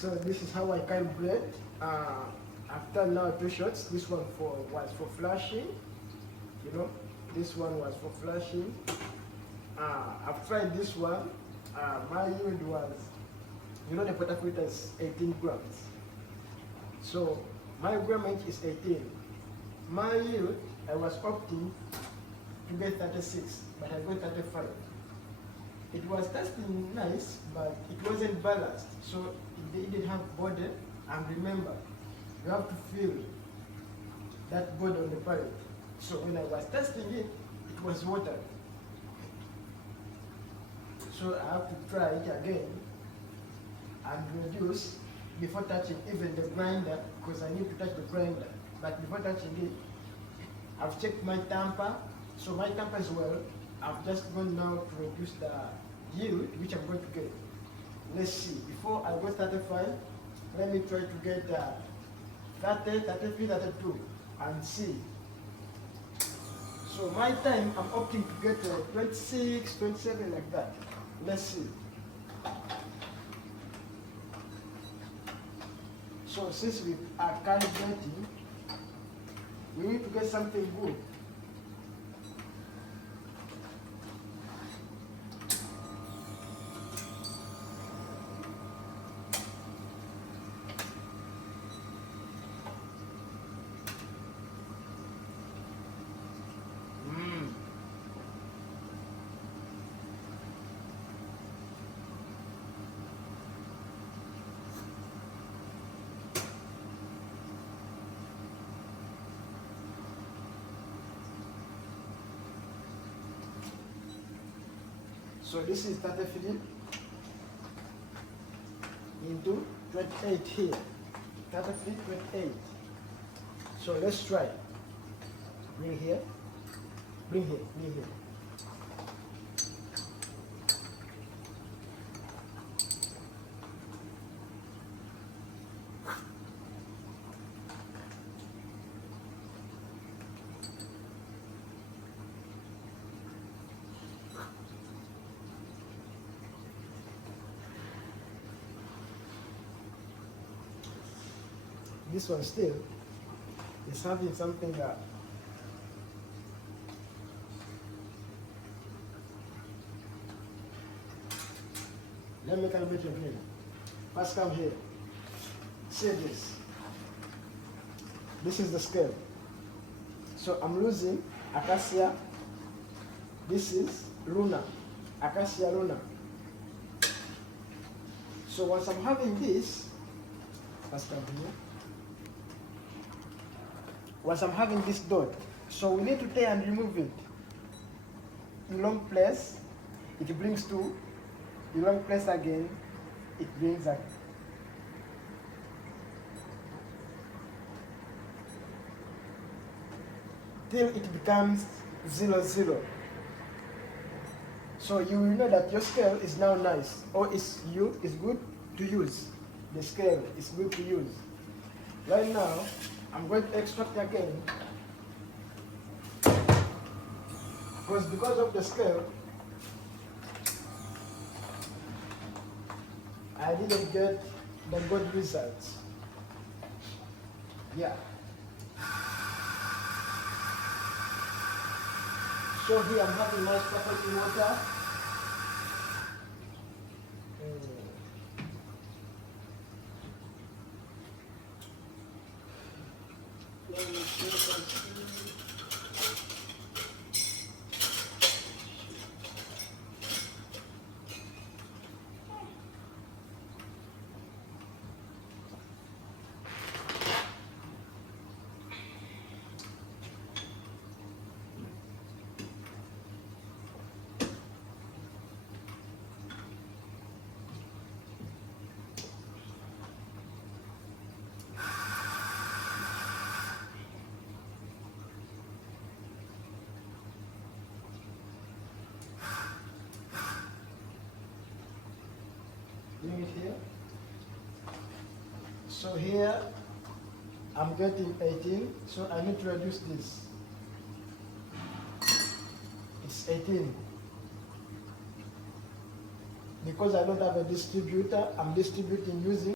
So this is how I calibrate. I've done now 2 shots. This one was for flashing, you know. This one was for flashing. I've tried this one. My yield was, you know, the portafilter is 18 grams. So my grammage is 18. My yield, I was opting to get 36, but I got 35. It was tasting nice, but it wasn't balanced. So it didn't have body. And remember, you have to feel that body on the palate. So when I was testing it, it was water. So I have to try it again and reduce before touching even the grinder, because I need to touch the grinder. But before touching it, I've checked my tamper. So my tamper as well, I've just gone now to reduce the yield, which I'm going to get. Let's see, before I go 35, let me try to get 30, 33, 32, and see. So my time, I'm opting to get 26, 27, like that. Let's see. So since we are calibrating, we need to get something good. So this is 33 into 28 here. 33, 28. So let's try. Bring here. Bring here. Bring here. This one still is having something that let me calibrate your brain. First come here. See this. This is the scale. So I'm losing acacia. This is Luna. Acacia Luna. So once I'm having this, first come here. Once I'm having this dot, so we need to take and remove it. In long place, it brings to, in long place again, it brings up. Till it becomes 0, 0. So you will know that your scale is now nice, or is good to use. The scale is good to use. Right now, I'm going to extract again, because of the scale, I didn't get the good results. Yeah. So here I'm having nice sparkling water. Bring it here. So here I'm getting 18, so I need to reduce this. It's 18. Because I don't have a distributor, I'm distributing using